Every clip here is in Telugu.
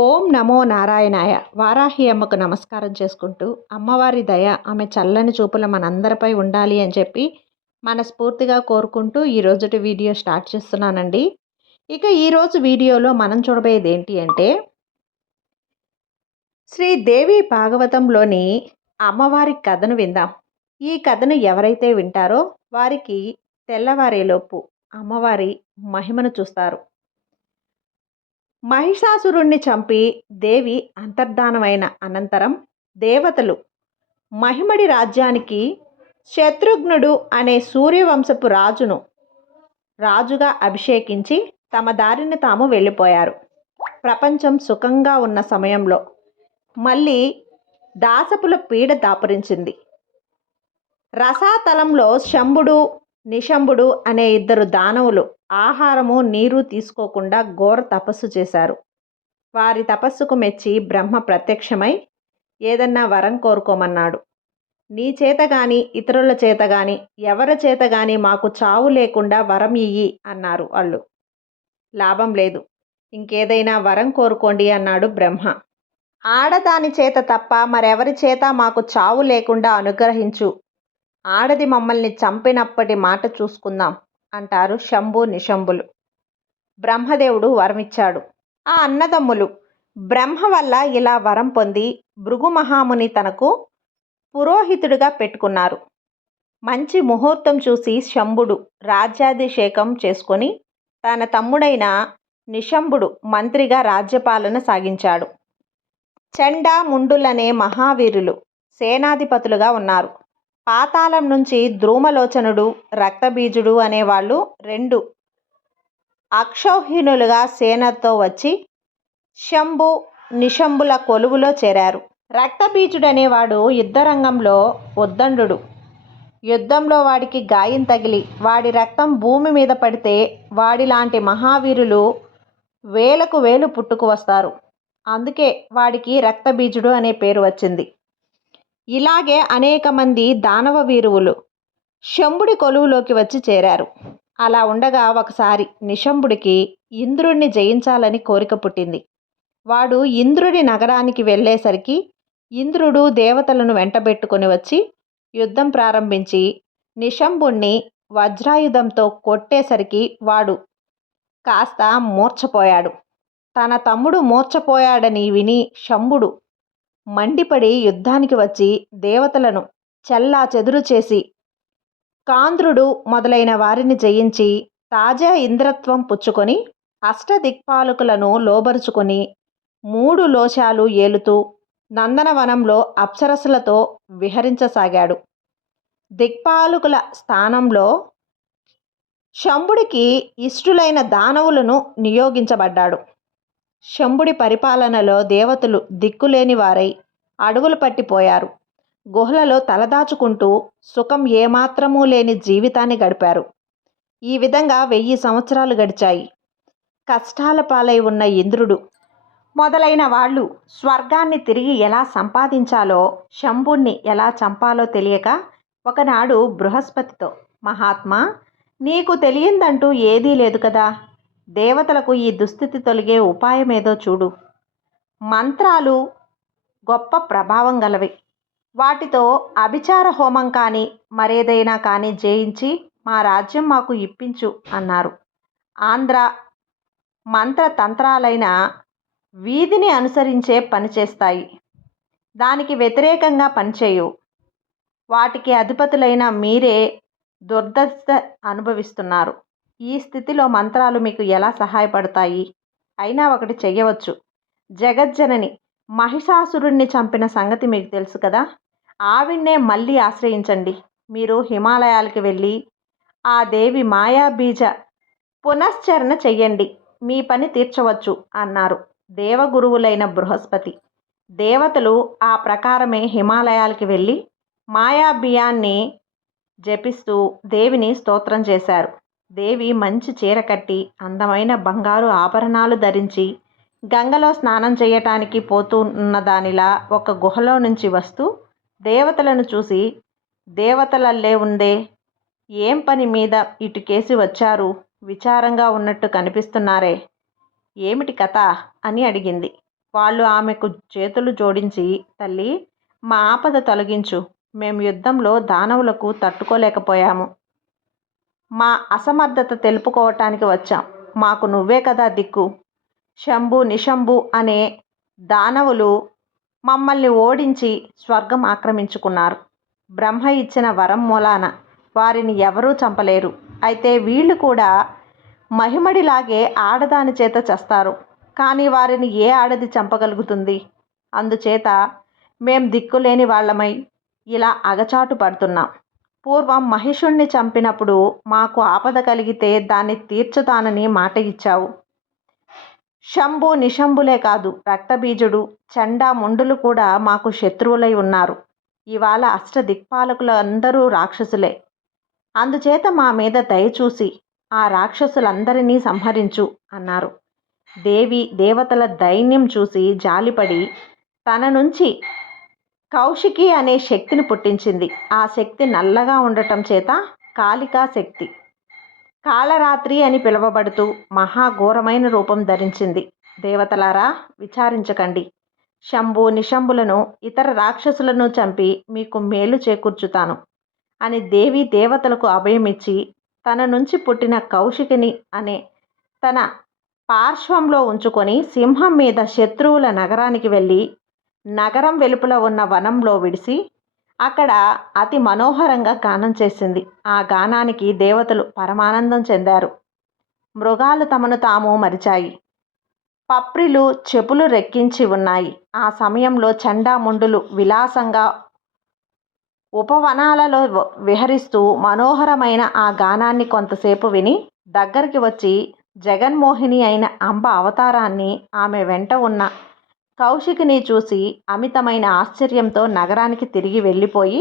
ఓం నమో నారాయణాయ. వారాహి అమ్మకు నమస్కారం చేసుకుంటూ, అమ్మవారి దయ ఆమె చల్లని చూపుల మనందరిపై ఉండాలి అని చెప్పి మనస్ఫూర్తిగా కోరుకుంటూ ఈ రోజుటి వీడియో స్టార్ట్ చేస్తున్నానండి. ఇక ఈరోజు వీడియోలో మనం చూడబోయేది ఏంటి అంటే, శ్రీదేవి భాగవతంలోని అమ్మవారి కథను విందాం. ఈ కథను ఎవరైతే వింటారో వారికి తెల్లవారేలోపు అమ్మవారి మహిమను చూస్తారు. మహిషాసురుణ్ణి చంపి దేవి అంతర్ధానమైన అనంతరం దేవతలు మహిమడి రాజ్యానికి శత్రుఘ్నుడు అనే సూర్యవంశపు రాజుగా అభిషేకించి తమ దారిని తాము వెళ్ళిపోయారు. ప్రపంచం సుఖంగా ఉన్న సమయంలో మళ్ళీ దాసపుల పీడ దాపురించింది. రసాతలంలో శంభుడు నిశంభుడు అనే ఇద్దరు దానవులు ఆహారము నీరు తీసుకోకుండా ఘోర తపస్సు చేశారు. వారి తపస్సుకు మెచ్చి బ్రహ్మ ప్రత్యక్షమై ఏదన్నా వరం కోరుకోమన్నాడు. నీ చేత గాని ఇతరుల చేత గాని ఎవరి చేత గాని మాకు చావు లేకుండా వరం ఇయ్యి అన్నారు వాళ్ళు. లాభం లేదు, ఇంకేదైనా వరం కోరుకోండి అన్నాడు బ్రహ్మ. ఆడదాని చేత తప్ప మరెవరి చేత మాకు చావు లేకుండా అనుగ్రహించు, ఆడది మమ్మల్ని చంపినప్పటి మాట చూసుకుందాం అంటారు శంభు నిశంభులు. బ్రహ్మదేవుడు వరమిచ్చాడు. ఆ అన్నదమ్ములు బ్రహ్మ వల్ల ఇలా వరం పొంది భృగు మహాముని తనకు పురోహితుడిగా పెట్టుకున్నారు. మంచి ముహూర్తం చూసి శంభుడు రాజ్యాభిషేకం చేసుకొని తన తమ్ముడైన నిశంభుడు మంత్రిగా రాజ్యపాలన సాగించాడు. చండా ముండులనే మహావీరులు సేనాధిపతులుగా ఉన్నారు. పాతాళం నుంచి ధ్రుమలోచనుడు రక్తబీజుడు అనేవాళ్ళు 2 అక్షౌహిణులుగా సేనతో వచ్చి శంభు నిశంభుల కొలువులో చేరారు. రక్తబీజుడనేవాడు యుద్ధరంగంలో ఉద్దండు. యుద్ధంలో వాడికి గాయం తగిలి వాడి రక్తం భూమి మీద పడితే వాడిలాంటి మహావీరులు వేలకు వేలు పుట్టుకు వస్తారు. అందుకే వాడికి రక్తబీజుడు అనే పేరు వచ్చింది. ఇలాగే అనేక మంది దానవ వీరువులు శంభుడి కొలువులోకి వచ్చి చేరారు. అలా ఉండగా ఒకసారి నిశంభుడికి ఇంద్రుడిని జయించాలని కోరిక పుట్టింది. వాడు ఇంద్రుడి నగరానికి వెళ్ళేసరికి ఇంద్రుడు దేవతలను వెంటబెట్టుకొని వచ్చి యుద్ధం ప్రారంభించి నిశంభుణ్ణి వజ్రాయుధంతో కొట్టేసరికి వాడు కాస్త మూర్ఛపోయాడు. తన తమ్ముడు మూర్ఛపోయాడని విని శంభుడు మండిపడి యుద్ధానికి వచ్చి దేవతలను చెల్లా చెదురు చేసి కాంధ్రుడు మొదలైన వారిని జయించి తాజా ఇంద్రత్వం పుచ్చుకొని అష్టదిక్పాలకులను లోబరుచుకొని 3 లోశాలు ఏలుతూ నందనవనంలో అప్సరసులతో విహరించసాగాడు. దిక్పాలకుల స్థానంలో శంభుడికి ఇష్టులైన దానవులను నియోగించబడ్డాడు. శంభుడి పరిపాలనలో దేవతలు దిక్కులేని వారై అడవులు పట్టిపోయారు. గుహలలో తలదాచుకుంటూ సుఖం ఏమాత్రమూ లేని జీవితాన్ని గడిపారు. ఈ విధంగా 1000 సంవత్సరాలు గడిచాయి. కష్టాల పాలై ఉన్న ఇంద్రుడు మొదలైన వాళ్ళు స్వర్గాన్ని తిరిగి ఎలా సంపాదించాలో, శంభుణ్ణి ఎలా చంపాలో తెలియక ఒకనాడు బృహస్పతితో, మహాత్మా, నీకు తెలియందంటూ ఏదీ లేదు కదా, దేవతలకు ఈ దుస్థితి తొలగే ఉపాయమేదో చూడు. మంత్రాలు గొప్ప ప్రభావం గలవి. వాటితో అభిచార హోమం కానీ మరేదైనా కానీ జయించి మా రాజ్యం మాకు ఇప్పించు అన్నారు. ఆంధ్ర మంత్రతంత్రాలైన వీధిని అనుసరించే పనిచేస్తాయి, దానికి వ్యతిరేకంగా పనిచేయవు. వాటికి అధిపతులైన మీరే దుర్దశ అనుభవిస్తున్నారు. ఈ స్థితిలో మంత్రాలు మీకు ఎలా సహాయపడతాయి? అయినా ఒకటి చెయ్యవచ్చు. జగజ్జనని మహిషాసురుణ్ణి చంపిన సంగతి మీకు తెలుసు కదా, ఆవిడ్నే మళ్ళీ ఆశ్రయించండి. మీరు హిమాలయాలకు వెళ్ళి ఆ దేవి మాయాబీజ పునశ్చరణ చెయ్యండి, మీ పని తీర్చవచ్చు అన్నారు దేవగురువులైన బృహస్పతి. దేవతలు ఆ ప్రకారమే హిమాలయాలకి వెళ్ళి మాయాబియాన్ని జపిస్తూ దేవిని స్తోత్రం చేశారు. దేవి మంచి చీర కట్టి అందమైన బంగారు ఆభరణాలు ధరించి గంగలో స్నానం చేయటానికి పోతున్నదానిలా ఒక గుహలో నుంచి వస్తూ దేవతలను చూసి, దేవతలల్లే ఉందే, ఏం పని మీద ఇటుకేసి వచ్చారు, విచారంగా ఉన్నట్టు కనిపిస్తున్నారే, ఏమిటి కథ అని అడిగింది. వాళ్ళు ఆమెకు చేతులు జోడించి, తల్లి, మా ఆపద తొలగించు. మేము యుద్ధంలో దానవులకు తట్టుకోలేకపోయాము. మా అసమర్థత తెలుపుకోవటానికి వచ్చాం. మాకు నువ్వే కదా దిక్కు. శంభు నిశంభు అనే దానవులు మమ్మల్ని ఓడించి స్వర్గం ఆక్రమించుకున్నారు. బ్రహ్మ ఇచ్చిన వరం మూలాన వారిని ఎవరూ చంపలేరు. అయితే వీళ్ళు కూడా మహిమడిలాగే ఆడదాని చేత చస్తారు. కానీ వారిని ఏ ఆడది చంపగలుగుతుంది? అందుచేత మేం దిక్కులేని వాళ్ళమై ఇలా అగచాటు పడుతున్నాం. పూర్వం మహిషుణ్ణి చంపినప్పుడు మాకు ఆపద కలిగితే దాన్ని తీర్చుతానని మాట ఇచ్చావు. శంభు నిశంభులే కాదు, రక్తబీజుడు, చండా ముండులు కూడా మాకు శత్రువులై ఉన్నారు. ఇవాళ అష్టదిక్పాలకులు అందరూ రాక్షసులే. అందుచేత మా మీద దయచూసి ఆ రాక్షసులందరినీ సంహరించు అన్నారు. దేవి దేవతల దైన్యం చూసి జాలిపడి తన నుంచి కౌశికి అనే శక్తిని పుట్టించింది. ఆ శక్తి నల్లగా ఉండటం చేత కాళికా శక్తి, కాళరాత్రి అని పిలువబడుతూ మహాఘోరమైన రూపం ధరించింది. దేవతలారా, విచారించకండి. శంభు నిశంభులను ఇతర రాక్షసులను చంపి మీకు మేలు చేకూర్చుతాను అని దేవి దేవతలకు అభయమిచ్చి తన నుంచి పుట్టిన కౌశికిని అనే తన పార్శ్వంలో ఉంచుకొని సింహం మీద శత్రువుల నగరానికి వెళ్ళి నగరం వెలుపల ఉన్న వనంలో విడిసి అక్కడ అతి మనోహరంగా గానం చేసింది. ఆ గానానికి దేవతలు పరమానందం చెందారు. మృగాలు తమను తాము మరిచాయి. పప్రిలు చెప్పులు రెక్కించి ఉన్నాయి. ఆ సమయంలో చండాముండులు విలాసంగా ఉపవనాలలో విహరిస్తూ మనోహరమైన ఆ గానాన్ని కొంతసేపు విని దగ్గరికి వచ్చి జగన్మోహిని అయిన అంబ అవతారాన్ని, ఆమె వెంట ఉన్న కౌశికిని చూసి అమితమైన ఆశ్చర్యంతో నగరానికి తిరిగి వెళ్ళిపోయి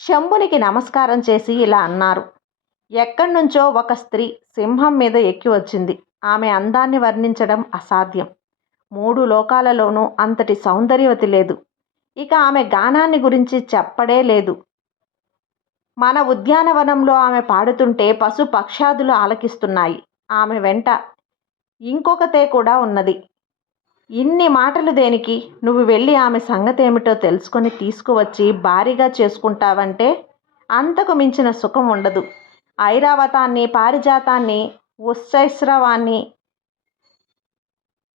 శంభునికి నమస్కారం చేసి ఇలా అన్నారు. ఎక్కడి నుంచో ఒక స్త్రీ సింహం మీద ఎక్కి వచ్చింది. ఆమె అందాన్ని వర్ణించడం అసాధ్యం. 3 లోకాలలోనూ అంతటి సౌందర్యవతి లేదు. ఇక ఆమె గానాన్ని గురించి చెప్పడే లేదు. మన ఉద్యానవనంలో ఆమె పాడుతుంటే పశు పక్షాదులు ఆలకిస్తున్నాయి. ఆమె వెంట ఇంకొకతే కూడా ఉన్నది. ఇన్ని మాటలు దేనికి? నువ్వు వెళ్ళి ఆమె సంగతి ఏమిటో తెలుసుకొని తీసుకువచ్చి భారీగా చేసుకుంటావంటే అంతకు మించిన సుఖం ఉండదు. ఐరావతాన్ని, పారిజాతాన్ని, ఉశ్చైశ్రవాన్ని,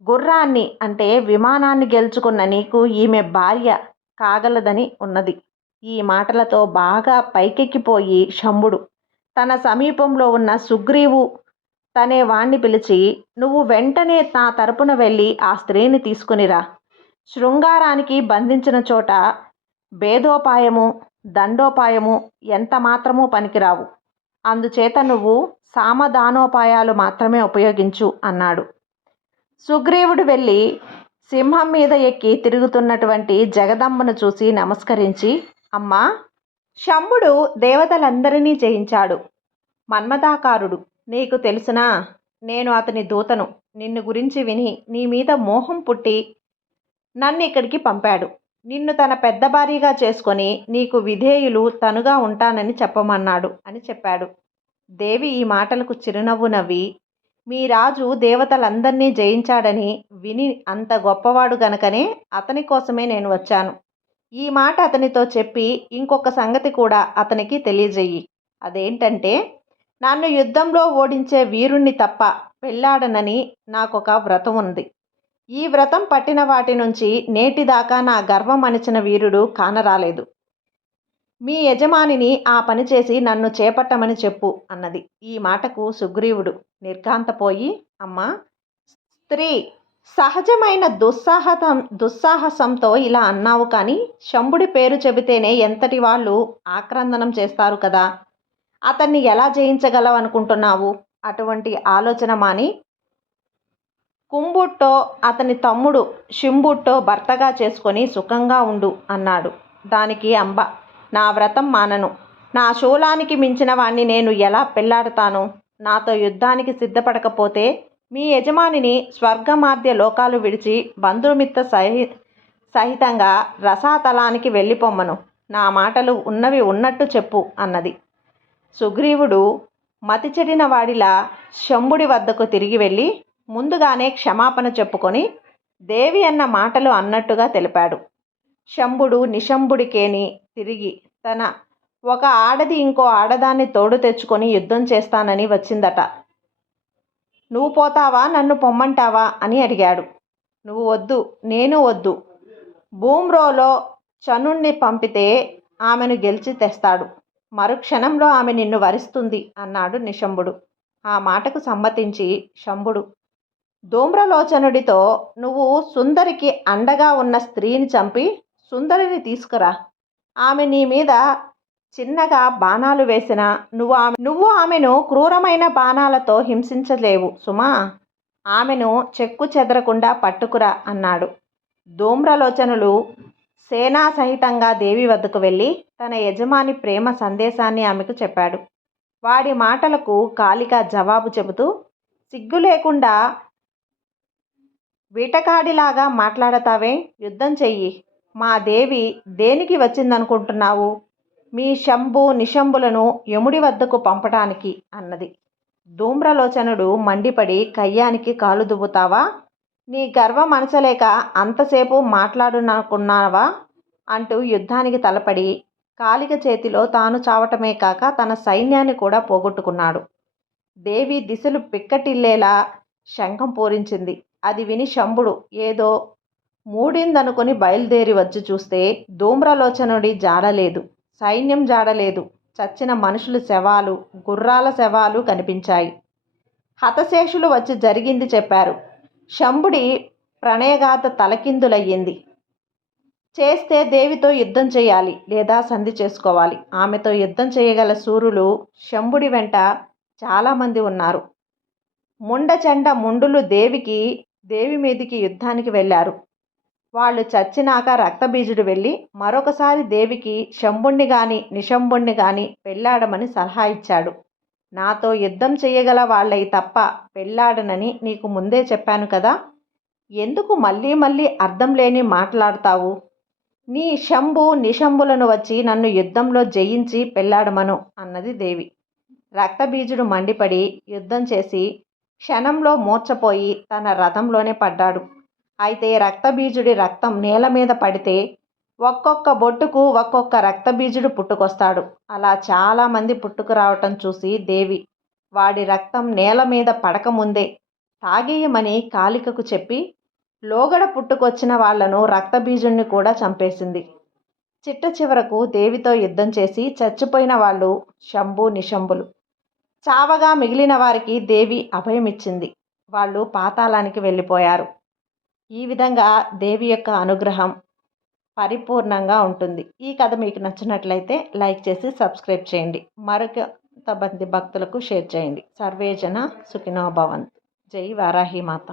గుర్రాన్ని అంటే విమానాన్ని గెలుచుకున్న నీకు ఈమె భార్య కాగలదని ఉన్నది. ఈ మాటలతో బాగా పైకెక్కిపోయి శంభుడు తన సమీపంలో ఉన్న సుగ్రీవు తనే వాణ్ణి పిలిచి, నువ్వు వెంటనే నా తరపున వెళ్ళి ఆ స్త్రీని తీసుకునిరా. శృంగారానికి బంధించిన చోట భేదోపాయము, దండోపాయము ఎంత మాత్రమూ పనికిరావు. అందుచేత నువ్వు సామధానోపాయాలు మాత్రమే ఉపయోగించు అన్నాడు. సుగ్రీవుడు వెళ్ళి సింహం మీద ఎక్కి తిరుగుతున్నటువంటి జగదంబను చూసి నమస్కరించి, అమ్మా, శంభుడు దేవతలందరినీ జయించాడు. మన్మథాకారుడు, నీకు తెలుసునా? నేను అతని దూతను. నిన్ను గురించి విని నీ మీద మోహం పుట్టి నన్ను ఇక్కడికి పంపాడు. నిన్ను తన పెద్ద భార్యగా చేసుకొని నీకు విధేయులు తనుగా ఉంటానని చెప్పమన్నాడు అని చెప్పాడు. దేవి ఈ మాటలకు చిరునవ్వు నవ్వి, మీ రాజు దేవతలందరినీ జయించాడని విని అంత గొప్పవాడు గనకనే అతని కోసమే నేను వచ్చాను. ఈ మాట అతనితో చెప్పి ఇంకొక సంగతి కూడా అతనికి తెలియజెయ్యి. అదేంటంటే, నన్ను యుద్ధంలో ఓడించే వీరుణ్ణి తప్ప పెళ్ళాడనని నాకొక వ్రతం ఉంది. ఈ వ్రతం పట్టిన వాటి నుంచి నేటిదాకా నా గర్వం అణిచిన వీరుడు కానరాలేదు. మీ యజమానిని ఆ పని చేసి నన్ను చేపట్టమని చెప్పు అన్నది. ఈ మాటకు సుగ్రీవుడు నిర్ఘాంతపోయి, అమ్మా, స్త్రీ సహజమైన దుస్సాహసంతో ఇలా అన్నావు, కానీ శంభుడి పేరు చెబితేనే ఎంతటి వాళ్ళు ఆక్రందనం చేస్తారు కదా. అతన్ని ఎలా జయించగలవు అనుకుంటున్నావు? అటువంటి ఆలోచన మాని కుంబుట్టో అతని తమ్ముడు శింబుట్టో భర్తగా చేసుకొని సుఖంగా ఉండు అన్నాడు. దానికి అంబ, నా వ్రతం మానను. నా శూలానికి మించిన వాణ్ణి నేను ఎలా పెళ్లాడతాను? నాతో యుద్ధానికి సిద్ధపడకపోతే మీ యజమానిని స్వర్గమార్ధ్య లోకాలు విడిచి బంధుమిత్ర సహితంగా రసాతలానికి వెళ్ళిపోమ్మను. నా మాటలు ఉన్నవి ఉన్నట్టు చెప్పు అన్నది. సుగ్రీవుడు మతి చెడిన వాడిలా శంభుడి వద్దకు తిరిగి వెళ్ళి ముందుగానే క్షమాపణ చెప్పుకొని దేవి అన్న మాటలు అన్నట్టుగా తెలిపాడు. శంభుడు నిశంభుడికేని తిరిగి తన ఒక ఆడది ఇంకో ఆడదాన్ని తోడు తెచ్చుకొని యుద్ధం చేస్తానని వచ్చిందట. నువ్వు పోతావా, నన్ను పొమ్మంటావా అని అడిగాడు. నువ్వు వద్దు, నేను వద్దు. భూమ్రోలో చనుణ్ణి పంపితే ఆమెను గెలిచి తెస్తాడు. మరుక్షణంలో ఆమె నిన్ను వరిస్తుంది అన్నాడు నిశంభుడు. ఆ మాటకు సమ్మతించి శంభుడు ధూమ్రలోచనుడితో, నువ్వు సుందరికి అండగా ఉన్న స్త్రీని చంపి సుందరిని తీసుకురా. ఆమె నీ మీద చిన్నగా బాణాలు వేసినా నువ్వు ఆమెను క్రూరమైన బాణాలతో హింసించలేవు సుమా. ఆమెను చెక్కు చెదరకుండా పట్టుకురా అన్నాడు. ధూమ్రలోచనులు సేనా సహితంగా దేవి వద్దకు వెళ్ళి తన యజమాని ప్రేమ సందేశాన్ని ఆమెకు చెప్పాడు. వాడి మాటలకు కాళిక జవాబు చెబుతూ, సిగ్గు లేకుండా వీటకాడిలాగా మాట్లాడతావే, యుద్ధం చెయ్యి. మా దేవి దేనికి వచ్చిందనుకుంటున్నావు? మీ శంభు నిశంభులను యముడి వద్దకు పంపటానికి అన్నది. ధూమ్రలోచనుడు మండిపడి, కయ్యానికి కాలు దువ్వుతావా? నీ గర్వం మనసలేక అంతసేపు మాట్లాడుననుకున్నావా అంటూ యుద్ధానికి తలపడి కాళిక చేతిలో తాను చావటమే కాక తన సైన్యాన్ని కూడా పోగొట్టుకున్నాడు. దేవి దిశలు పిక్కటిల్లేలా శంఖం పూరించింది. అది విని శంభుడు ఏదో మూడిందనుకుని బయలుదేరి వచ్చి చూస్తే ధూమ్రలోచనుడి జాడలేదు, సైన్యం జాడలేదు. చచ్చిన మనుషుల శవాలు, గుర్రాల శవాలు కనిపించాయి. హతశేషులు వచ్చి జరిగింది చెప్పారు. శంభుడి ప్రణయగాథ తలకిందులయ్యింది. చేస్తే దేవితో యుద్ధం చేయాలి, లేదా సంధి చేసుకోవాలి. ఆమెతో యుద్ధం చేయగల శూరులు శంభుడి వెంట చాలామంది ఉన్నారు. ముండచండ ముండులు దేవి మీదికి యుద్ధానికి వెళ్ళారు. వాళ్ళు చచ్చినాక రక్తబీజుడు వెళ్ళి మరొకసారి దేవికి శంభుణ్ణి గాని నిశంభుణ్ణి గాని పెళ్ళాడమని సలహా ఇచ్చాడు. నాతో యుద్ధం చేయగల వాళ్ళయి తప్ప పెళ్ళాడనని నీకు ముందే చెప్పాను కదా. ఎందుకు మళ్ళీ మళ్ళీ అర్థం లేని మాట్లాడతావు? నీ శంభు నిశంభులను వచ్చి నన్ను యుద్ధంలో జయించి పెళ్ళాడమను అన్నది దేవి. రక్తబీజుడు మండిపడి యుద్ధం చేసి క్షణంలో మూర్ఛపోయి తన రథంలోనే పడ్డాడు. అయితే రక్తబీజుడి రక్తం నేల మీద పడితే ఒక్కొక్క బొట్టుకు ఒక్కొక్క రక్తబీజుడు పుట్టుకొస్తాడు. అలా చాలామంది పుట్టుకురావటం చూసి దేవి వాడి రక్తం నేల మీద పడకముందే తాగేయమని కాళికకు చెప్పి లోగడ పుట్టుకొచ్చిన వాళ్లను రక్తబీజుణ్ణి కూడా చంపేసింది. చిట్ట చివరకు దేవితో యుద్ధం చేసి చచ్చిపోయిన వాళ్ళు శంభు నిశంభులు. చావగా మిగిలిన వారికి దేవి అభయమిచ్చింది. వాళ్ళు పాతాళానికి వెళ్ళిపోయారు. ఈ విధంగా దేవి యొక్క అనుగ్రహం పరిపూర్ణంగా ఉంటుంది. ఈ కథ మీకు నచ్చినట్లయితే లైక్ చేసి సబ్స్క్రైబ్ చేయండి. మరొక మంది భక్తులకు షేర్ చేయండి. సర్వేజన సుఖినో భవంతు. జై వారాహి మాత.